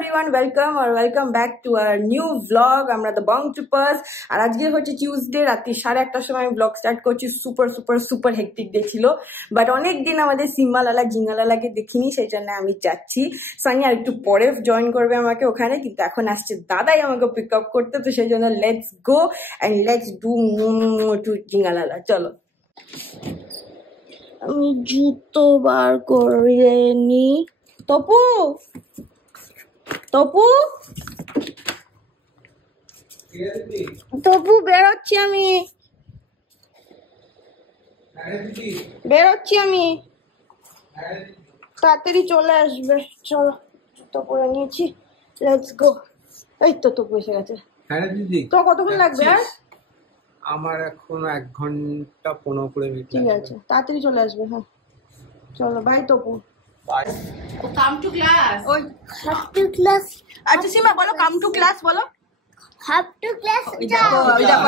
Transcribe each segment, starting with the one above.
everyone, welcome back to our new vlog. আমরা the Bong Troopers আর আজকে হচ্ছে Tuesday রাত্রি 1:30টার সময় আমি ব্লগ স্টার্ট করছি। সুপার হেক্টিক ডে ছিল, বাট অনেক দিন আমাদের সিম্মালালা জিঙ্গালালাকে দেখিনি, সেই জন্য আমি যাচ্ছি। সানি আর একটু পরে জয়েন করবে আমাকে ওখানে, কিন্তু এখন আসছে দাদাই আমাকে পিক আপ করতে, তো সেই জন্য let's go and let's do to জিঙ্গালালা। চলো, আমি জুতো বার করে নি। তপু বেরোচ্ছি আমি তাড়াতাড়ি চলে আসবে। চলো, জুতো পরে নিয়েছি, লেটস গো। এই তো তপু এসে গেছে। তো কতক্ষণ লাগবে? আর আমার এখন 1 ঘন্টা 15 মিনিট। ঠিক আছে, তাড়াতাড়ি চলে আসবে। হ্যাঁ চলো, bye Tapu. Come to class. ওই কাম টু ক্লাস। আচ্ছা সীমা বলো, কাম টু ক্লাস বলো। Hop to class. দেখো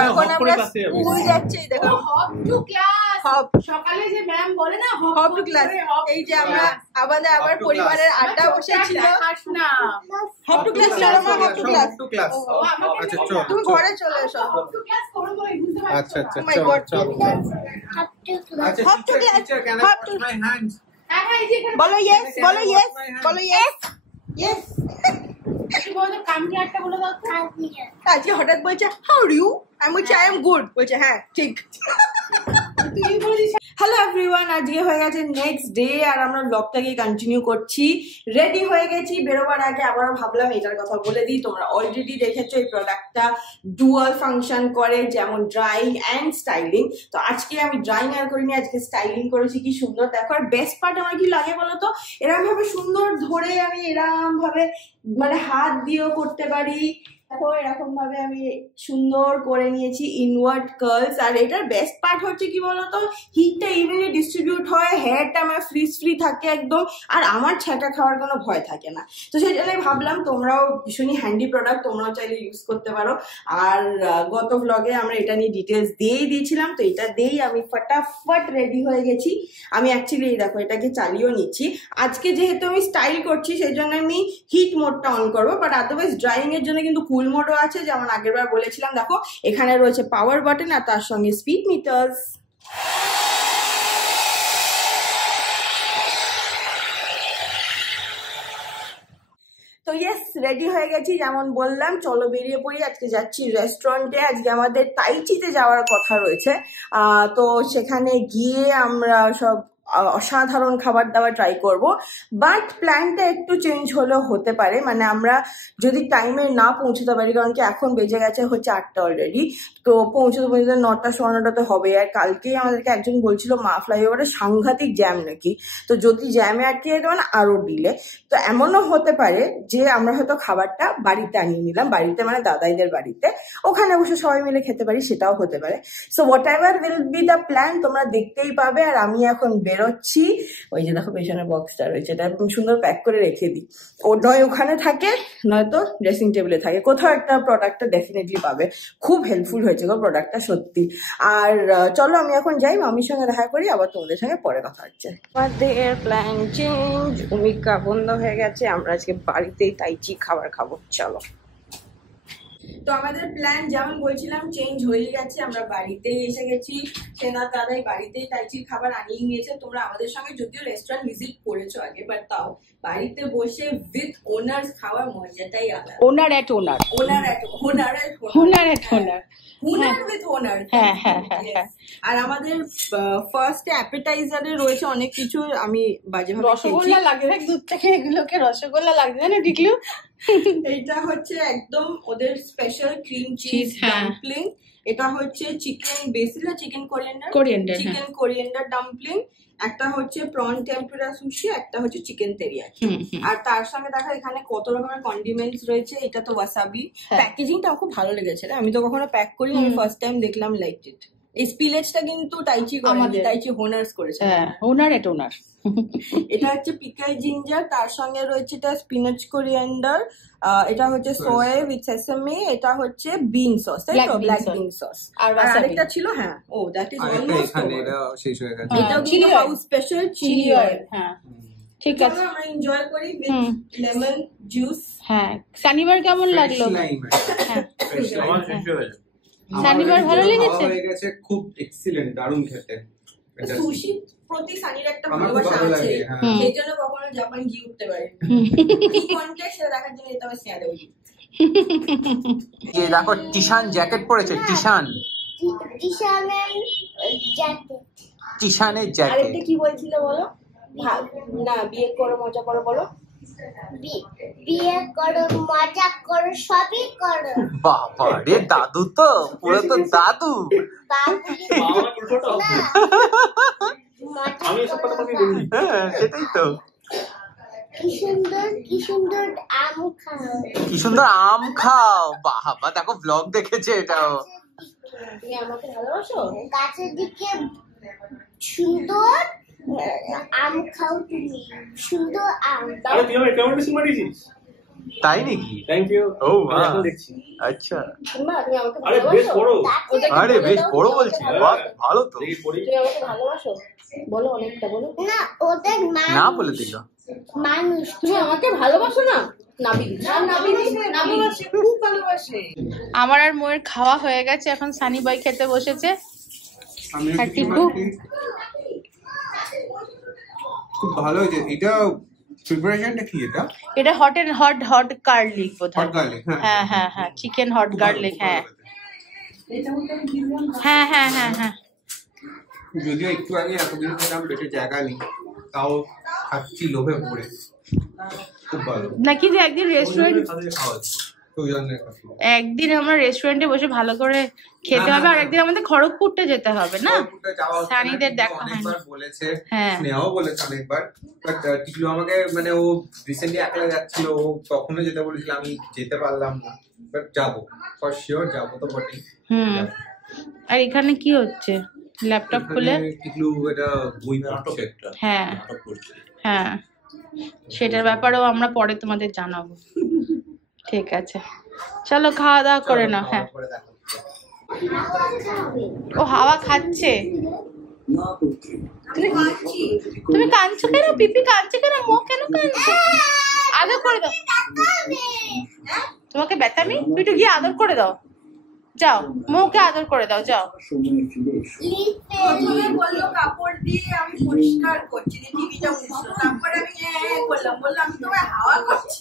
এখন আমরা স্কুল যাচ্ছি। দেখো হাফ টু ক্লাস। হপ সকালে যে ম্যাম বলে না হপ টু ক্লাস, এই যে আমরা আবার পরিবারের আড্ডা বসেছিল। না হপ টু ক্লাস না, আমরা হপ টু ক্লাস। আচ্ছা চল, তুমি ঘরে চলে এসো। হাফ টু ক্লাস করো বলে বুঝতে পারছি। আচ্ছা Oh my God. চল। Hop to class. আচ্ছা Hop to class. Teacher can Hop I to- my hands? হ্যাঁ হ্যাঁ, এই যে এখানে বলো ইয়েস, বলো ইয়েস, বলো ইয়েস ইয়েস। একটু বলো কাম ক্লাসটা বলে দাও তো। আজকে হঠাৎ বলছে হাউ আর ইউ, আমি বলছি আই এম গুড, বলছে হ্যাঁ ঠিক। তুই বলিস। হ্যালো এভরিওয়ান, আজকে হয়ে গেছে নেক্সট ডে আর আমরা ব্লগটাকে কন্টিনিউ করছি। রেডি হয়ে গেছি। বেরোবার আগে আবারও ভাবলাম এটার কথা বলে দিই। তোমরা অলরেডি দেখেছো এই প্রোডাক্টটা ডুয়াল ফাংশন করে, যেমন ড্রাইং অ্যান্ড স্টাইলিং। তো আজকে আমি ড্রাইং আর করিনি, আজকে স্টাইলিং করেছি। কি সুন্দর দেখো। আর বেস্ট পার্ট আমার কি লাগে বলো তো, এরকম ভাবে সুন্দর ধরে আমি এরকম ভাবে মানে হাত দিয়েও করতে পারি। দেখো এরকম ভাবে আমি সুন্দর করে নিয়েছি ইনওয়ার্ড কার্লস। আর এটার বেস্ট পার্ট হচ্ছে কি বলতো, হিটটা ইভেনলি ডিস্ট্রিবিউট হয়, হেয়ারটা আমার ফ্রি থাকে একদম, আর আমার ছ্যাঁকা খাওয়ার কোনো ভয় থাকে না। তো সেই জন্যই ভাবলাম তোমরাও ভীষণই হ্যান্ডি প্রোডাক্ট, তোমরাও চাইলে ইউজ করতে পারো। আর গত ব্লগে আমরা এটা নিয়ে ডিটেলস দিয়েই দিয়েছিলাম, তো এটা দিয়েই আমি ফটাফট রেডি হয়ে গেছি। আমি অ্যাকচুয়ালি এই দেখো এটাকে চালিয়েও নিচ্ছি। আজকে যেহেতু আমি স্টাইল করছি সেই জন্য আমি হিট মোডটা অন করবো, বাট আদারওয়াইজ ড্রাইং এর জন্য কিন্তু কুল মোডও আছে, যেমন আগের বার বলেছিলাম। দেখো এখানে রয়েছে পাওয়ার বাটন আর তার সঙ্গে স্পিড মিটার্স। তো ইয়েস, রেডি হয়ে গেছি যেমন বললাম। চলো বেরিয়ে পড়ি। আজকে যাচ্ছি রেস্টুরেন্টে। আজকে আমাদের তাইচিতে যাওয়ার কথা রয়েছে। তো সেখানে গিয়ে আমরা সব অসাধারণ খাবার দাবার ট্রাই করব। বাট প্ল্যানটা একটু চেঞ্জ হলেও হতে পারে, মানে আমরা যদি টাইমে না পৌঁছতে পারি, কারণ কি এখন বেজে গেছে হচ্ছে 8টা অলরেডি, তো পৌঁছতে 9টা 9:15টাতে হবে। আর কালকেই আমাদেরকে একজন বলছিল মা ফ্লাইওভারে সাংঘাতিক জ্যাম নাকি, তো যদি জ্যামে আটকে যেত মানে আরো ডিলে। তো এমনও হতে পারে যে আমরা হয়তো খাবারটা বাড়িতে আনিয়ে নিলাম, বাড়িতে মানে দাদাইদের বাড়িতে, ওখানে বসে সবাই মিলে খেতে পারি, সেটাও হতে পারে। So what ever will be the plan, তোমরা দেখতেই পাবে। আর আমি এখন বেরোচ্ছি। ওই যে দেখো পেছনে বক্সটা রয়েছে, এটা একদম সুন্দর প্যাক করে রেখে দিই। ও নয় ওখানে থাকে, নয়তো ড্রেসিং টেবিলে থাকে, কোথাও একটা প্রোডাক্টটা ডেফিনেটলি পাবে। খুব হেল্পফুল হয়েছে গো প্রোডাক্টটা, সত্যি। আর চলো আমি এখন যাই, মামির সঙ্গে দেখা করি, আবার তোমাদের সঙ্গে পরে কথা হচ্ছে। আমাদের প্ল্যান চেঞ্জ, ভূমিকা বন্ধ হয়ে গেছে। আমরা আজকে বাড়িতেই তাইচি খাবার খাবো। চলো। তো আমাদের প্ল্যান যেমন বলছিলাম চেঞ্জ হয়ে গেছে, আমরা বাড়িতেই এসে গেছি। সেনা দাদাই বাড়িতেই তাইচির খাবার আনিয়ে নিয়েছে। তোমরা আমাদের সঙ্গে যদিও রেস্টুরেন্ট ভিজিট করেছো আগে, বাট তাও বাড়িতে বসে উইথ ওনার্স খাওয়ার মজাটাই আলাদা। ওনার এট ওনার। আর আমাদের ফার্স্ট অ্যাপেটাইজারে রয়েছে অনেক কিছু। আমি বাজে রসগোল্লা লাগে, দুধ থেকে এগুলোকে রসগোল্লা লাগছে না টিকলু? এইটা হচ্ছে একদম ওদের স্পেশাল ক্রিম চিজ ডাম্পলিং। এটা হচ্ছে চিকেন বেসিল আর চিকেন কোরিয়েন্ডার ডাম্পলিং। একটা হচ্ছে প্রন টেম্পুরা সুশি, একটা হচ্ছে চিকেন তেরিয়াকি। আর তার সঙ্গে দেখো এখানে কত রকমের কন্ডিমেন্টস রয়েছে। এটা তো ওয়াসাবি। প্যাকেজিংটা খুব ভালো লেগেছে। আমি তো কখনো প্যাক করিনি, আমি ফার্স্ট টাইম দেখলাম, লাইক ইট। এই স্পিলেজটা কিন্তু তাইচি করেছে, তাইচি হোনার্স করেছে। ওনার এট ওনার। এটা হচ্ছে পিকল জিঞ্জার, তার সঙ্গে রয়েছে এটা স্পিনাচ কোরিয়ান্ডার, এটা হচ্ছে সোয়া উইথ সেসামি, এটা হচ্ছে বিন সস, তাই তো ব্ল্যাক বিন সস। আর আরেকটা ছিল, হ্যাঁ ও দ্যাট ইজ অলমোস্ট এখানে এটা শেষ হয়ে গেছে। এটাও কিন্তু হাউস স্পেশাল চিলি অয়েল। হ্যাঁ ঠিক আছে, আমরা এনজয় করি উইথ লেমন জুস। হ্যাঁ শনিবার কেমন লাগলো? হ্যাঁ শনিবার ভালো লেগেছে? হয়ে গেছে, খুব এক্সিলেন্ট, দারুণ খেতে। সুশি প্রতি সানির একটা আমার খুব ভালোবাসা ভালো আছে, লাগে, হ্যাঁ। সেই জন্য কখনো জাপান গিয়ে উঠতে পারে কি কন্টেক্সট সেটা দেখার জন্য এটা শেয়ার দেবো। এই দেখো টিশান জ্যাকেট পরেছে, টিশান, টিশানের আর জ্যাকেট। এটা কি বলছিল বলো? না বিয়ে করো মজা করো বলো। বিয়ে করো মজা করো সবই করো। বাবা রে, দাদু তো পুরো তো দাদু। হ্যাঁ সেটাই তো। কি সুন্দর আম খাও, কি সুন্দর আম খাও। বাবা দেখো ব্লগ দেখেছে এটাও। তুমি আমাকে ভালোবাসো? গাছের দিকে সুন্দর আম খাও তুমি, সুন্দর আম। আরে তুই আমার রেকমেন্ডেশন মারিছিস? তাই নাকি? Thank you. ও আমি এখন দেখছি। আচ্ছা, মা তুমি আমাকে আরে বেশ ভালোবাসো? বড়। আরে বেশ বড় বলছি, বাহ ভালো তো। দেখি পড়ি। তুমি আমাকে ভালোবাসো বলো, অনেকটা বলো। না ওদের না বলে দিল। মানুষ। তুমি আমাকে ভালোবাসো না? নাবিবাসে খুব ভালোবাসে। আমার আর মোয়ের খাওয়া হয়ে গেছে, এখন সানি ভাই খেতে বসেছে। আর টিপু খুব ভালো হয়েছে। এটা প্রিপারেশনটা কি? এটা হট গার্লিক বোধহয়। Hot garlic. হ্যাঁ হ্যাঁ হ্যাঁ চিকেন হট গার্লিক। হ্যাঁ হ্যাঁ হ্যাঁ হ্যাঁ হ্যাঁ যদিও একটু আগে এতদিন খেলাম, পেটে জায়গা নেই, তাও খাচ্ছি লোভে পড়ে। খুব ভালো। নাকি যে একদিন একদিন আমরা রেস্টুরেন্টে বসে ভালো করে খেতে হবে, আর একদিন আমাদের খড়গপুরটা যেতে হবে না? সানিদের দেখা অনেকবার বলেছে, হ্যাঁ স্নেহাও বলেছে অনেকবার, বাট টিকলু আমাকে মানে ও রিসেন্টলি একলা যাচ্ছিল, ও তখনও যেতে বলেছিল, আমি যেতে পারলাম না, বাট যাবো ফর শিওর, যাবো তো বটেই। আর এখানে কি হচ্ছে? ল্যাপটপ খুলে টিকলু এটা বই পড়ছে। হ্যাঁ হ্যাঁ সেটার ব্যাপারেও আমরা পরে তোমাদের জানাবো। ঠিক আছে চলো খাওয়া দাওয়া করে নাও। হ্যাঁ ও হাওয়া খাচ্ছে। তুমি কাঁদছো কেন? পিপি কাঁদছে কেন? মো কেন কাঁদছে? আদর করে দাও। তোমাকে ব্যথামি? তুমি একটু গিয়ে আদর করে দাও, যাও মৌকে আদর করে দাও, যাও। প্রথমে বললো কাপড় দিয়ে আমি পরিষ্কার করছি, টিভিটা মুছলো, তারপরে আমি করলাম, বললাম আমি তোমার হাওয়া করছি।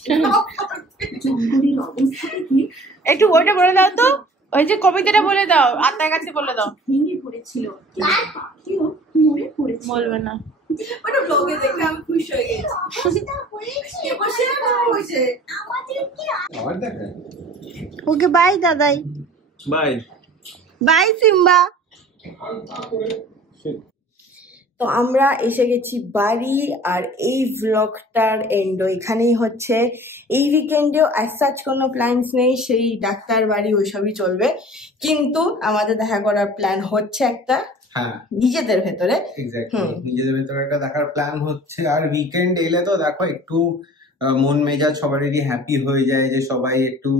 একটু ওইটা বলে দাও তো, ওই যে কবিতাটা বলে দাও, আত্মার কাছে বলে দাও। বলবে না, ওটা ব্লগে দেখে আমি খুশি হয়ে গেছি। ওকে বাই দাদাই, বাই বাই সিম্বা। তো আমরা এসে গেছি বাড়ি, আর এই ভ্লগটার এন্ড এখানেই হচ্ছে। এই উইকেন্ডেও অ্যাজ কোনো প্ল্যানস নেই, সেই ডাক্তার বাড়ি ওইসবই চলবে, কিন্তু আমাদের দেখা করার প্ল্যান হচ্ছে একটা, হ্যাঁ নিজেদের ভেতরে। নিজেদের ভেতরে একটা দেখার প্ল্যান হচ্ছে। আর উইকেন্ড এলে তো দেখো একটু মন মেজাজ সবারই হ্যাপি হয়ে যায়, যে সবাই একটু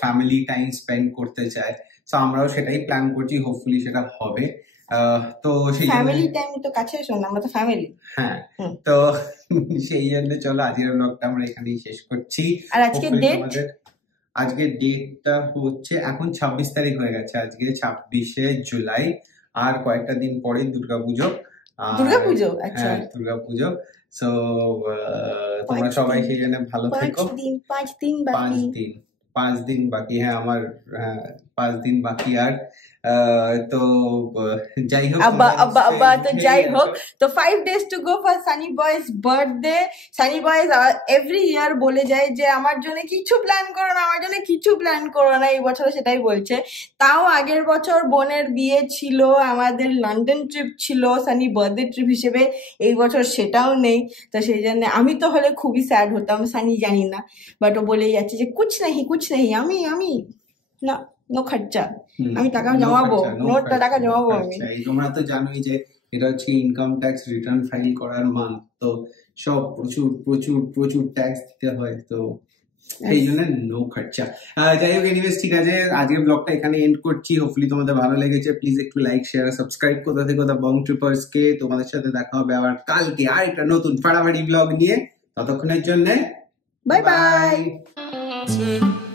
ফ্যামিলি টাইম স্পেন্ড করতে চায়। তো আমরাও সেটাই প্ল্যান করছি, হোপফুলি সেটা হবে। তো সেই ফ্যামিলি টাইম তো কাছে শোন, আমরা তো ফ্যামিলি। হ্যাঁ তো সেই জন্য চলো আজকের ব্লগটা আমরা এখানেই শেষ করছি। আর আজকে ডেট, আজকের ডেটটা হচ্ছে এখন 26 তারিখ হয়ে গেছে, আজকে 26শে জুলাই। আর কয়েকটা দিন পরে দুর্গাপুজো। দুর্গাপুজো, আচ্ছা হ্যাঁ দুর্গাপুজো। সো তোমরা সবাই সেই জন্য ভালো থেকো। 5 দিন বাকি। হ্যাঁ আমার 5 দিন বাকি। আর তো যাই হোক, তো যাই হোক, তো 5 days to go for Sunny Boy's birthday. Sunny Boys every year বলে যায় যে আমার জন্য কিছু প্ল্যান করো না, আমার জন্য কিছু প্ল্যান করো না, এই বছর সেটাই বলছে। তাও আগের বছর বোনের বিয়ে ছিল, আমাদের লন্ডন ট্রিপ ছিল সানি বার্থডে ট্রিপ হিসেবে, এই বছর সেটাও নেই। তো সেই জন্য আমি তো হলে খুবই স্যাড হতাম, সানি জানি না, বাট ও বলেই যাচ্ছে যে কুছ নেই, আমি না, নো খরচা, আমি টাকা জমাবো, নোটটা টাকা জমাবো আমি। তোমরা তো জানোই যে এটা হচ্ছে ইনকাম ট্যাক্স রিটার্ন ফাইল করার মান্থ, তো সব প্রচুর ট্যাক্স দিতে হয়, তো সেই জন্য নো খরচা। যাই হোক এনিওয়েজ ঠিক আছে, আজকের ব্লগটা এখানে এন্ড করছি। হোপফুলি তোমাদের ভালো লেগেছে। প্লিজ একটু লাইক শেয়ার সাবস্ক্রাইব করতে থেকো দ্য বং ট্রিপার্স কে। তোমাদের সাথে দেখা হবে আবার কালকে আর একটা নতুন ফাড়াফাড়ি ব্লগ নিয়ে। ততক্ষণের জন্য বাই বাই। Bye.